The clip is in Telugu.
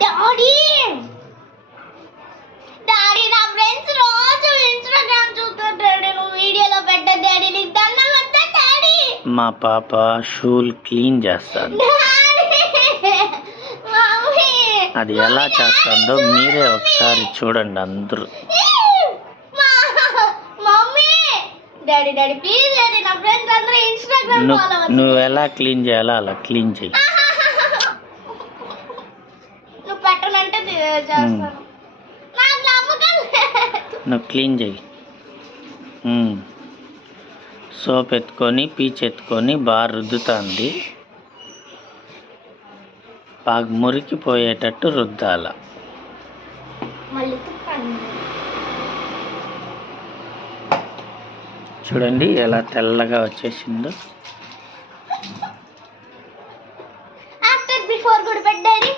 డాడీ డాడీ నా ఫ్రెండ్స్ రోజు ఇన్స్టాగ్రామ్ చూస్తారు డాడీ నువ్వు వీడియోలో పెట్ట డాడీ నీకు దండం వద్దా డాడీ మా పాప షూలు క్లీన్ చేస్తాను. మమ్మీ అది ఎలా చేస్తుందో మీరే ఒకసారి చూడండి అందరూ. Mummy daddy daddy please daddy నా ఫ్రెండ్స్ అందరూ ఇన్స్టాగ్రామ్ ఫాలోవర్స్ నువ్వు ఎలా క్లీన్ చేయాలో అలా క్లీన్ చెయ్యి. నువ్వు పెట్టనంటే చేస్తాను నాకు నమ్మకం లేదు. నువ్వు క్లీన్ చెయ్యి. సోప్ ఎత్తుకొని పీచ్ ఎత్తుకొని బాగా రుద్దుతుంది. బాగా మురికిపోయేటట్టు రుద్దాల. మళ్ళీ తిప్పండి. చూడండి ఎలా తెల్లగా వచ్చేసిందో. ఆఫ్టర్ బిఫోర్ కూడా పెట్టాడు.